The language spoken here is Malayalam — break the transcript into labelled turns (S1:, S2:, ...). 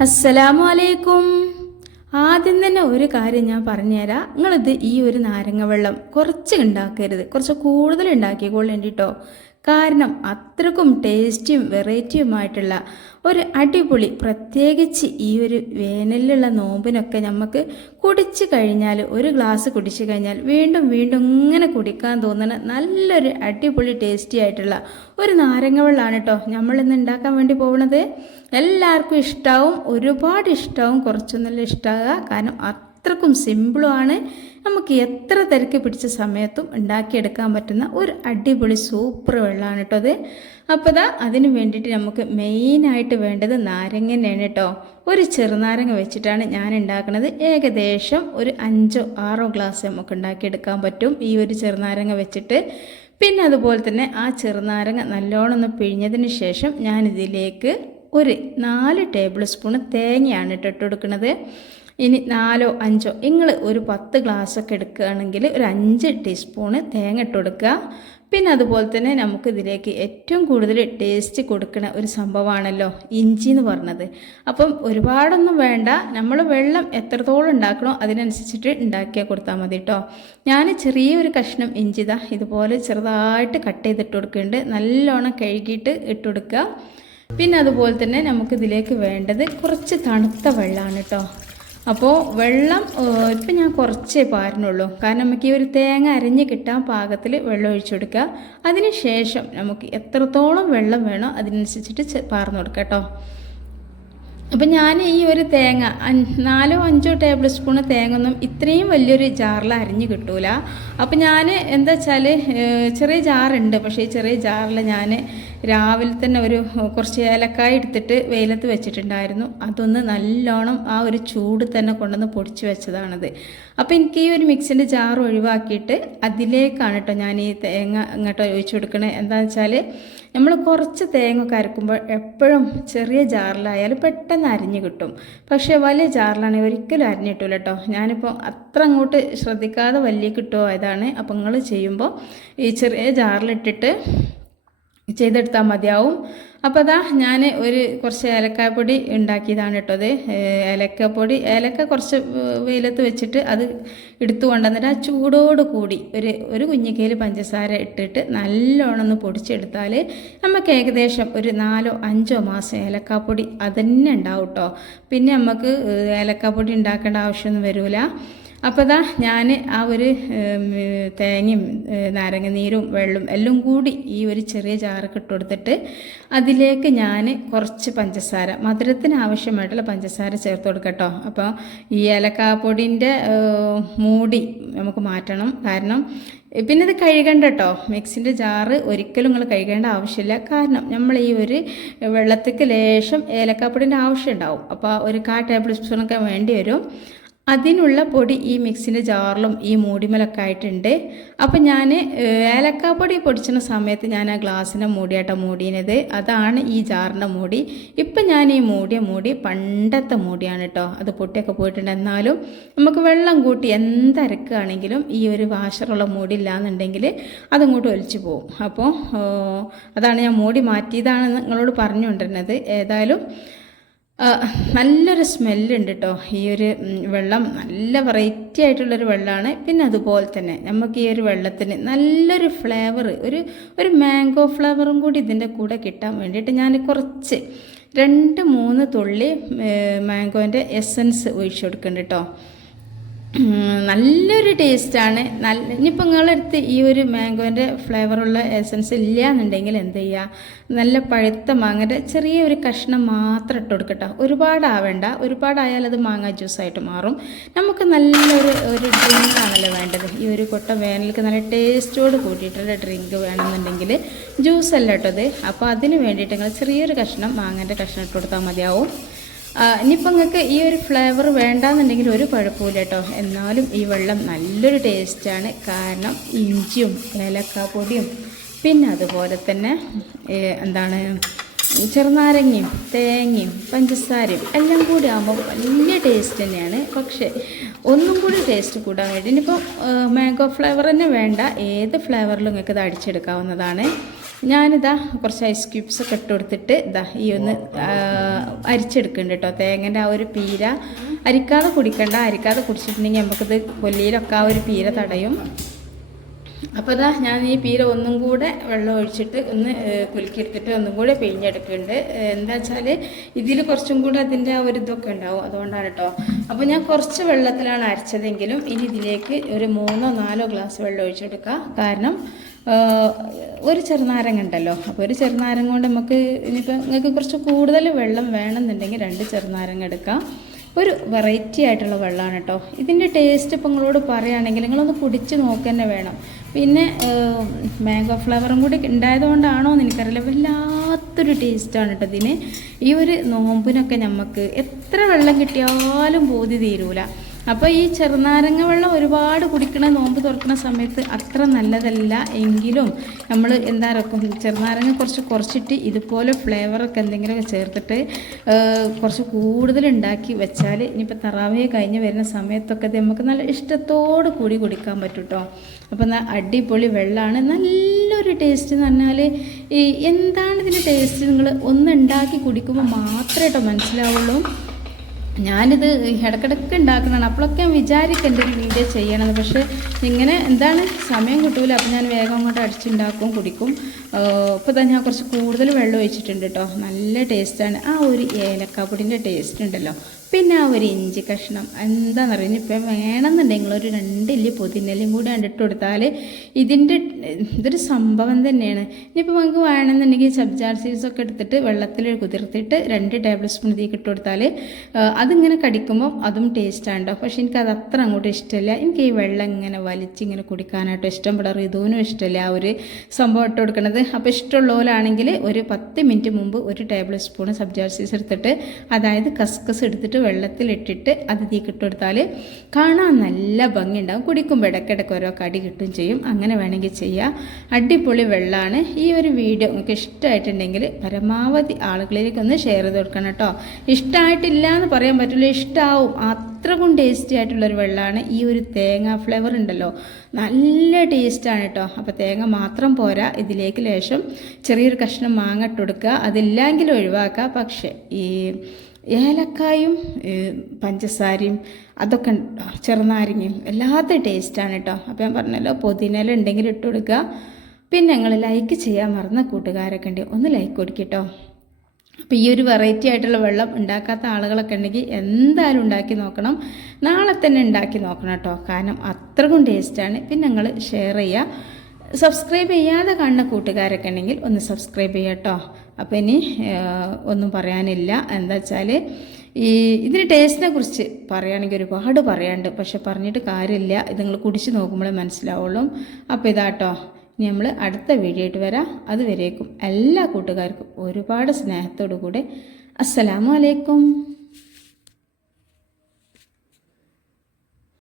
S1: അസ്സലാമു അലൈക്കും ആദ്യം തന്നെ ഒരു കാര്യം ഞാൻ പറഞ്ഞുതരാം. നിങ്ങളിത് ഈ ഒരു നാരങ്ങ വെള്ളം കുറച്ച് ഉണ്ടാക്കരുത്. കുറച്ച് കൂടുതൽ ഉണ്ടാക്കിക്കൊള്ളേണ്ടിട്ടോ കാരണം അത്രക്കും ടേസ്റ്റിയും വെറൈറ്റിയുമായിട്ടുള്ള ഒരു അടിപൊളി പ്രത്യേകിച്ച് ഈ ഒരു വേനലിലുള്ള നോമ്പിനൊക്കെ നമുക്ക് കുടിച്ചു കഴിഞ്ഞാൽ ഒരു ഗ്ലാസ് കുടിച്ചു കഴിഞ്ഞാൽ വീണ്ടും വീണ്ടും ഇങ്ങനെ കുടിക്കാൻ തോന്നുന്ന നല്ലൊരു അടിപൊളി ടേസ്റ്റി ആയിട്ടുള്ള ഒരു നാരങ്ങ വെള്ളമാണ് കേട്ടോ നമ്മളിന്ന് ഉണ്ടാക്കാൻ വേണ്ടി പോകുന്നത്. എല്ലാവർക്കും ഇഷ്ടാവും ഒരുപാട് ഇഷ്ടവും കുറച്ചൊന്നുമല്ല ഇഷ്ടമാകുക കാരണം അത്രക്കും സിമ്പിളുമാണ്. നമുക്ക് എത്ര തിരക്ക് പിടിച്ച സമയത്തും ഉണ്ടാക്കിയെടുക്കാൻ പറ്റുന്ന ഒരു അടിപൊളി സൂപ്പർ വെള്ളമാണ് കേട്ടോ അത്. അപ്പോൾ അതാ അതിന് വേണ്ടിയിട്ട് നമുക്ക് മെയിനായിട്ട് വേണ്ടത് നാരങ്ങ തന്നെയാണ് കേട്ടോ. ഒരു ചെറുനാരങ്ങ വെച്ചിട്ടാണ് ഞാൻ ഉണ്ടാക്കുന്നത്. ഏകദേശം ഒരു അഞ്ചോ ആറോ ഗ്ലാസ് നമുക്ക് ഉണ്ടാക്കിയെടുക്കാൻ പറ്റും ഈ ഒരു ചെറുനാരങ്ങ വെച്ചിട്ട്. പിന്നെ അതുപോലെ തന്നെ ആ ചെറുനാരങ്ങ നല്ലോണം ഒന്ന് പിഴിഞ്ഞതിന് ശേഷം ഞാനിതിലേക്ക് ഒരു നാല് ടേബിൾ സ്പൂൺ തേങ്ങയാണ് ഇട്ട് കൊടുക്കുന്നത്. ഇനി നാലോ അഞ്ചോ നിങ്ങൾ ഒരു പത്ത് ഗ്ലാസ്സൊക്കെ എടുക്കുകയാണെങ്കിൽ ഒരു അഞ്ച് ടീസ്പൂണ് തേങ്ങ ഇട്ട് കൊടുക്കുക. പിന്നെ അതുപോലെ തന്നെ നമുക്ക് ഇതിലേക്ക് ഏറ്റവും കൂടുതൽ ടേസ്റ്റ് കൊടുക്കുന്ന ഒരു സംഭവമാണല്ലോ ഇഞ്ചി എന്ന് പറഞ്ഞത്. അപ്പം ഒരുപാടൊന്നും വേണ്ട നമ്മൾ വെള്ളം എത്രത്തോളം ഉണ്ടാക്കണോ അതിനനുസരിച്ചിട്ട് ഉണ്ടാക്കിയാൽ കൊടുത്താൽ മതി കേട്ടോ. ഞാൻ ചെറിയൊരു കഷ്ണം ഇഞ്ചിതാ ഇതുപോലെ ചെറുതായിട്ട് കട്ട് ചെയ്തിട്ട് കൊടുക്കുന്നുണ്ട്. നല്ലോണം കഴുകിയിട്ട് ഇട്ട് കൊടുക്കുക. പിന്നെ അതുപോലെ തന്നെ നമുക്ക് ഇതിലേക്ക് വേണ്ടത് കുറച്ച് തണുത്ത വെള്ളമാണ് കേട്ടോ അപ്പോൾ വെള്ളം ഇപ്പം ഞാൻ കുറച്ചേ പാരുന്നുള്ളൂ കാരണം നമുക്ക് ഈ ഒരു തേങ്ങ അരഞ്ഞ് കിട്ടാൻ പാകത്തിൽ വെള്ളം ഒഴിച്ചു കൊടുക്കുക. അതിന് ശേഷം നമുക്ക് എത്രത്തോളം വെള്ളം വേണോ അതിനനുസരിച്ചിട്ട് പാർന്നു കൊടുക്കാം കേട്ടോ അപ്പം ഞാൻ ഈ ഒരു തേങ്ങ നാലോ അഞ്ചോ ടേബിൾ സ്പൂൺ തേങ്ങ ഒന്നും ഇത്രയും വലിയൊരു ജാറിൽ അരിഞ്ഞ് കിട്ടൂല. അപ്പം ഞാൻ എന്താ വെച്ചാൽ ചെറിയ ജാറുണ്ട്. പക്ഷേ ഈ ചെറിയ ജാറിൽ ഞാൻ രാവിലെ തന്നെ ഒരു കുറച്ച് ഏലക്കായ എടുത്തിട്ട് വെയിലത്ത് വെച്ചിട്ടുണ്ടായിരുന്നു. അതൊന്ന് നല്ലോണം ആ ഒരു ചൂട് തന്നെ കൊണ്ടുവന്ന് പൊടിച്ച് വെച്ചതാണത്. അപ്പോൾ എനിക്ക് ഈ ഒരു മിക്സിന്റെ ജാർ ഒഴിവാക്കിയിട്ട് അതിലേക്കാണ് കേട്ടോ ഞാൻ ഈ തേങ്ങ ഇങ്ങോട്ട് ഒഴിച്ചു കൊടുക്കണേ. എന്താണെന്ന് വെച്ചാൽ നമ്മൾ കുറച്ച് തേങ്ങ ഒക്കെ അരക്കുമ്പോൾ എപ്പോഴും ചെറിയ ജാറിലായാലും പെട്ടെന്ന് അരിഞ്ഞ് കിട്ടും. പക്ഷേ വലിയ ജാറിലാണെങ്കിൽ ഒരിക്കലും അരിഞ്ഞിട്ടില്ല കേട്ടോ ഞാനിപ്പോൾ അത്ര അങ്ങോട്ട് ശ്രദ്ധിക്കാതെ വലിയ കിട്ടുമോ ഇതാണ് അപ്പോൾ നിങ്ങൾ ചെയ്യുമ്പോൾ ഈ ചെറിയ ജാറിലിട്ടിട്ട് ചെയ്തെടുത്താൽ മതിയാവും. അപ്പോൾ അതാ ഞാൻ ഒരു കുറച്ച് ഏലക്കാപ്പൊടി ഉണ്ടാക്കിയതാണ് കേട്ടോ അത്. ഏലക്കപ്പൊടി ഏലക്ക കുറച്ച് വെയിലത്ത് വെച്ചിട്ട് അത് എടുത്തു കൊണ്ടുവന്നിട്ട് ആ ചൂടോട് കൂടി ഒരു ഒരു കുഞ്ഞിക്കയിൽ പഞ്ചസാര ഇട്ടിട്ട് നല്ലോണം ഒന്ന് പൊടിച്ചെടുത്താൽ നമുക്ക് ഏകദേശം ഒരു നാലോ അഞ്ചോ മാസം ഏലക്കാപ്പൊടി അതന്നെ ഉണ്ടാവും കേട്ടോ. പിന്നെ നമുക്ക് ഏലക്കാപ്പൊടി ഉണ്ടാക്കേണ്ട ആവശ്യമൊന്നും വരില്ല അപ്പോൾ ഇതാ ഞാൻ ആ ഒരു തേങ്ങയും നാരങ്ങ നീരും വെള്ളം എല്ലാം കൂടി ഈ ഒരു ചെറിയ ജാറൊക്കെ ഇട്ട് കൊടുത്തിട്ട് അതിലേക്ക് ഞാൻ കുറച്ച് പഞ്ചസാര മധുരത്തിന് ആവശ്യമായിട്ടുള്ള പഞ്ചസാര ചേർത്ത് കൊടുക്കട്ടോ. അപ്പോൾ ഈ ഏലക്കാപ്പൊടിന്റെ മൂടി നമുക്ക് മാറ്റണം. കാരണം പിന്നെ ഇത് കഴുകണ്ട കേട്ടോ മിക്സിന്റെ ജാറ് ഒരിക്കലും നിങ്ങൾ കഴുകേണ്ട ആവശ്യമില്ല. കാരണം നമ്മൾ ഈ ഒരു വെള്ളത്തേക്ക് ലേശം ഏലക്കാപ്പൊടിന്റെ ആവശ്യം ഉണ്ടാവും. അപ്പോൾ ഒരു കാ ടേബിൾ സ്പൂണൊക്കെ വേണ്ടി വരും. അതിനുള്ള പൊടി ഈ മിക്സിന്റെ ജാറിലും ഈ മൂടിമലൊക്കെ ആയിട്ടുണ്ട്. അപ്പം ഞാൻ ഏലക്കാപ്പൊടി പൊടിച്ചുന്ന സമയത്ത് ഞാൻ ആ ഗ്ലാസ്സിന്റെ മൂടിയായിട്ട് മൂടിയത് അതാണ് ഈ ജാറിന്റെ മൂടി. ഇപ്പം ഞാൻ ഈ മൂടിയ മൂടി പണ്ടത്തെ മൂടിയാണ് കേട്ടോ. അത് പൊട്ടിയൊക്കെ പോയിട്ടുണ്ട്. എന്നാലും നമുക്ക് വെള്ളം കൂട്ടി എന്തരക്കുകയാണെങ്കിലും ഈ ഒരു വാഷറുള്ള മൂടി ഇല്ലാന്നുണ്ടെങ്കിൽ അതങ്ങോട്ട് ഒലിച്ചു പോകും. അപ്പോൾ അതാണ് ഞാൻ മൂടി മാറ്റിയതാണെന്ന് നിങ്ങളോട് പറഞ്ഞുകൊണ്ടിരുന്നത്. ഏതായാലും നല്ലൊരു സ്മെല്ലുണ്ട് കേട്ടോ ഈ ഒരു വെള്ളം നല്ല വെറൈറ്റി ആയിട്ടുള്ളൊരു വെള്ളമാണ് പിന്നെ അതുപോലെ തന്നെ നമുക്ക് ഈ ഒരു വെള്ളത്തിന് നല്ലൊരു ഫ്ലേവർ ഒരു ഒരു മാംഗോ ഫ്ലേവറും കൂടി ഇതിന്റെ കൂടെ കിട്ടാൻ വേണ്ടിയിട്ട് ഞാൻ കുറച്ച് രണ്ട് മൂന്ന് തുള്ളി മാംഗോന്റെ എസൻസ് ഒഴിച്ചു കൊടുക്കുന്നുണ്ട് കേട്ടോ നല്ലൊരു ടേസ്റ്റാണ്. നല്ല ഇനിയിപ്പോൾ നിങ്ങളടുത്ത് ഈ ഒരു മാംഗോന്റെ ഫ്ലേവറുള്ള എസൻസ് ഇല്ല എന്നുണ്ടെങ്കിൽ എന്ത് ചെയ്യുക നല്ല പഴുത്ത മാങ്ങയുടെ ചെറിയ ഒരു കഷ്ണം മാത്രം ഇട്ട് കൊടുക്കട്ടോ. ഒരുപാടാവേണ്ട. ഒരുപാടായാൽ അത് മാങ്ങ ജ്യൂസായിട്ട് മാറും. നമുക്ക് നല്ലൊരു ഒരു ഡ്രിങ്കാണല്ലോ വേണ്ടത്. ഈ ഒരു കൊട്ട വേനൽക്ക് നല്ല ടേസ്റ്റോട് കൂട്ടിയിട്ടുള്ള ഡ്രിങ്ക് വേണമെന്നുണ്ടെങ്കിൽ ജ്യൂസ് അല്ല കേട്ടോ അപ്പോൾ അതിന് വേണ്ടിയിട്ട് നിങ്ങൾ ചെറിയൊരു കഷ്ണം മാങ്ങന്റെ കഷ്ണം ഇട്ട് കൊടുത്താൽ മതിയാവും. ഇനിയിപ്പോൾ നിങ്ങൾക്ക് ഈ ഒരു ഫ്ലേവർ വേണ്ടാന്നുണ്ടെങ്കിൽ ഒരു കുഴപ്പമില്ല കേട്ടോ എന്നാലും ഈ വെള്ളം നല്ലൊരു ടേസ്റ്റാണ് കാരണം ഇഞ്ചിയും ഏലക്കാപ്പൊടിയും പിന്നെ അതുപോലെ തന്നെ എന്താണ് ചെറുനാരങ്ങയും തേങ്ങയും പഞ്ചസാരയും എല്ലാം കൂടി ആകുമ്പോൾ വലിയ ടേസ്റ്റ് തന്നെയാണ്. പക്ഷേ ഒന്നും കൂടി ടേസ്റ്റ് കൂടാൻ വേണ്ടി ഇനിയിപ്പോൾ മാംഗോ ഫ്ലേവർ തന്നെ വേണ്ട. ഏത് ഫ്ലേവറിലും നിങ്ങൾക്ക് ഇത് അടിച്ചെടുക്കാവുന്നതാണ്. ഞാനിതാ കുറച്ച് ഐസ് ക്യൂബ്സ് ഒക്കെ ഇട്ട് കൊടുത്തിട്ട് ഇതാ ഈ ഒന്ന് അരിച്ചെടുക്കുന്നുണ്ട് കേട്ടോ. തേങ്ങന്റെ ആ ഒരു പീര. അരിക്കാതെ കുടിക്കണ്ട. അരിക്കാതെ കുടിച്ചിട്ടുണ്ടെങ്കിൽ നമുക്കിത് കൊല്ലിയിലൊക്കെ ആ ഒരു പീര തടയും. അപ്പോൾ ഇതാ ഞാൻ ഈ പീര ഒന്നും കൂടെ വെള്ളം ഒഴിച്ചിട്ട് ഒന്ന് കുലുക്കിയെടുത്തിട്ട് ഒന്നും കൂടെ പിഴിഞ്ഞെടുക്കുന്നുണ്ട്. എന്താ വെച്ചാൽ ഇതിൽ കുറച്ചും കൂടെ അതിന്റെ ആ ഒരു ഇതൊക്കെ ഉണ്ടാവും. അതുകൊണ്ടാണ് കേട്ടോ. അപ്പോൾ ഞാൻ കുറച്ച് വെള്ളത്തിലാണ് അരച്ചതെങ്കിലും ഇനി ഇതിലേക്ക് ഒരു മൂന്നോ നാലോ ഗ്ലാസ് വെള്ളം ഒഴിച്ചെടുക്കുക. കാരണം ഒരു ചെറുനാരങ്ങ ഉണ്ടല്ലോ. അപ്പോൾ ഒരു ചെറുനാരങ്ങ കൊണ്ട് നമുക്ക് ഇനിയിപ്പോൾ നിങ്ങൾക്ക് കുറച്ച് കൂടുതൽ വെള്ളം വേണമെന്നുണ്ടെങ്കിൽ രണ്ട് ചെറുനാരങ്ങ എടുക്കാം. ഒരു വെറൈറ്റി ആയിട്ടുള്ള വെള്ളമാണ് കേട്ടോ ഇതിന്റെ ടേസ്റ്റ് ഇപ്പം നിങ്ങളോട് പറയുകയാണെങ്കിൽ നിങ്ങളൊന്ന് കുടിച്ച് നോക്കുക തന്നെ വേണം. പിന്നെ മാംഗോ ഫ്ലവറും കൂടി ഉണ്ടായതുകൊണ്ടാണോ എന്ന് എനിക്കറിയില്ല. വല്ലാത്തൊരു ടേസ്റ്റാണ് കേട്ടോ ഇതിന്. ഈ ഒരു നോമ്പിനൊക്കെ നമുക്ക് എത്ര വെള്ളം കിട്ടിയാലും ബോധി തീരൂല. അപ്പോൾ ഈ ചെറുനാരങ്ങ വെള്ളം ഒരുപാട് കുടിക്കണ നോമ്പ് തുറക്കുന്ന സമയത്ത് അത്ര നല്ലതല്ല എങ്കിലും നമ്മൾ എന്താ പറയുക ചെറുനാരങ്ങ കുറച്ച് കുറച്ചിട്ട് ഇതുപോലെ ഫ്ലേവറൊക്കെ എന്തെങ്കിലുമൊക്കെ ചേർത്തിട്ട് കുറച്ച് കൂടുതൽ ഉണ്ടാക്കി വെച്ചാൽ ഇനിയിപ്പോൾ തറാവിയ കഴിഞ്ഞ് വരുന്ന സമയത്തൊക്കെ നമുക്ക് നല്ല ഇഷ്ടത്തോട് കൂടി കുടിക്കാൻ പറ്റും കേട്ടോ അപ്പോൾ അടിപൊളി വെള്ളമാണ് നല്ലൊരു ടേസ്റ്റ് എന്ന് പറഞ്ഞാൽ ഈ എന്താണ് ഇതിന്റെ ടേസ്റ്റ് നിങ്ങൾ ഒന്ന് ഉണ്ടാക്കി കുടിക്കുമ്പോൾ മാത്രമേ കേട്ടോ മനസ്സിലാവുള്ളൂ. ഞാനിത് ഇടക്കിടക്ക് ഉണ്ടാക്കുന്നതാണ്. അപ്പോഴൊക്കെ ഞാൻ വിചാരിക്കും എന്റെ ഒരു വീഡിയോ ചെയ്യണമെന്ന്. പക്ഷേ ഇങ്ങനെ എന്താണ്? സമയം കിട്ടൂല. അപ്പം ഞാൻ വേഗം അങ്ങോട്ട് അടിച്ചുണ്ടാക്കും കുടിക്കും. ഇപ്പോൾ തന്നെ ഞാൻ കുറച്ച് കൂടുതൽ വെള്ളം ഒഴിച്ചിട്ടുണ്ട് കേട്ടോ. നല്ല ടേസ്റ്റാണ് ആ ഒരു ഏലക്കാപ്പൊടിന്റെ ടേസ്റ്റ് ഉണ്ടല്ലോ. പിന്നെ ആ ഒരു ഇഞ്ചി കഷ്ണം എന്താണെന്നറിയാം ഇപ്പം വേണമെന്നുണ്ടെങ്കിൽ ഒരു രണ്ട് രണ്ടില്ലി പൊതിനെല്ലാം കൂടി കണ്ടിട്ട് കൊടുത്താൽ ഇതിന്റെ ഇതൊരു സംഭവം തന്നെയാണ്. ഇനിയിപ്പോൾ നമുക്ക് വേണമെന്നുണ്ടെങ്കിൽ സബ്ജാർ സീഡ്സൊക്കെ എടുത്തിട്ട് വെള്ളത്തിൽ കുതിർത്തിട്ട് രണ്ട് ടേബിൾ സ്പൂൺ ഇതിലേക്ക് ഇട്ട് കൊടുത്താൽ അതിങ്ങനെ കടിക്കുമ്പോൾ അതും ടേസ്റ്റാണ് കേട്ടോ. പക്ഷേ എനിക്കത് അത് അത്ര അങ്ങോട്ട് ഇഷ്ടമില്ല. എനിക്ക് ഈ വെള്ളം ഇങ്ങനെ വലിച്ചിങ്ങനെ കുടിക്കാനായിട്ട് ഇഷ്ടം പെടാറ് റിതുവിനും ഇഷ്ടമല്ല ആ ഒരു സംഭവം ഇട്ട് കൊടുക്കുന്നത് അപ്പോൾ ഇഷ്ടമുള്ളവരാണെങ്കിൽ ഒരു പത്ത് മിനിറ്റ് മുമ്പ് ഒരു ടേബിൾ സ്പൂൺ സബ്ജാർ സീഡ്സ് എടുത്തിട്ട് അതായത് കസ്കസ് എടുത്തിട്ട് വെള്ളത്തിലിട്ടിട്ട് അത് ഇതിലേക്ക് ഇട്ട് കൊടുത്താൽ കാണാൻ നല്ല ഭംഗിയുണ്ടാകും കുടിക്കുമ്പോൾ ഇടയ്ക്കിടയ്ക്ക് ഓരോ കടി കിട്ടും ചെയ്യും. അങ്ങനെ വേണമെങ്കിൽ ചെയ്യാം. അടിപൊളി വെള്ളമാണ് ഈ ഒരു വീഡിയോ നിങ്ങൾക്ക് ഇഷ്ടമായിട്ടുണ്ടെങ്കിൽ പരമാവധി ആളുകളിലേക്ക് ഒന്ന് ഷെയർ ചെയ്ത് കൊടുക്കണം കേട്ടോ. ഇഷ്ടമായിട്ടില്ല എന്ന് പറയാൻ പറ്റില്ല. ഇഷ്ടമാവും അത്രക്കും ടേസ്റ്റി ആയിട്ടുള്ള ഒരു വെള്ളമാണ് ഈ ഒരു തേങ്ങ ഫ്ലേവർ ഉണ്ടല്ലോ. നല്ല ടേസ്റ്റാണ് കേട്ടോ അപ്പോൾ തേങ്ങ മാത്രം പോരാ. ഇതിലേക്ക് ലേശം ചെറിയൊരു കഷ്ണം മാങ്ങ ഇട്ട് കൊടുക്കുക. അതില്ലെങ്കിൽ ഒഴിവാക്കുക. പക്ഷേ ഈ ഏലക്കായും പഞ്ചസാരയും അതൊക്കെ. ചെറുനാരങ്ങയും വല്ലാത്ത ടേസ്റ്റാണ് കേട്ടോ അപ്പോൾ ഞാൻ പറഞ്ഞല്ലോ പുതിനല ഉണ്ടെങ്കിൽ ഇട്ട് കൊടുക്കുക. പിന്നെ ഞങ്ങൾ ലൈക്ക് ചെയ്യാൻ മറന്ന കൂട്ടുകാരൊക്കെ ഉണ്ട് ഒന്ന് ലൈക്ക് കൊടുക്കട്ടോ അപ്പോൾ ഈ ഒരു വെറൈറ്റി ആയിട്ടുള്ള വെള്ളം ഉണ്ടാക്കാത്ത ആളുകളൊക്കെ ഉണ്ടെങ്കിൽ എന്തായാലും ഉണ്ടാക്കി നോക്കണം. നാളെ തന്നെ ഉണ്ടാക്കി നോക്കണം കേട്ടോ. കാരണം അത്രക്കും ടേസ്റ്റാണ് പിന്നെ ഞങ്ങൾ ഷെയർ ചെയ്യുക. സബ്സ്ക്രൈബ് ചെയ്യാതെ കാണുന്ന കൂട്ടുകാരൊക്കെ ഉണ്ടെങ്കിൽ ഒന്ന് സബ്സ്ക്രൈബ് ചെയ്യുക കേട്ടോ. അപ്പോൾ ഇനി ഒന്നും പറയാനില്ല. എന്താ വെച്ചാൽ ഈ ഇതിന്റെ ടേസ്റ്റിനെ കുറിച്ച് പറയുകയാണെങ്കിൽ ഒരുപാട് പറയാനുണ്ട്. പക്ഷെ പറഞ്ഞിട്ട് കാര്യമില്ല. ഇത് നിങ്ങൾ കുടിച്ച് നോക്കുമ്പോഴേ മനസ്സിലാവുള്ളൂ. അപ്പോൾ ഇതാട്ടോ നമ്മൾ അടുത്ത വീഡിയോ ആയിട്ട് വരാം. അതുവരേക്കും എല്ലാ കൂട്ടുകാർക്കും ഒരുപാട് സ്നേഹത്തോടു കൂടെ അസ്സലാമു അലൈക്കും.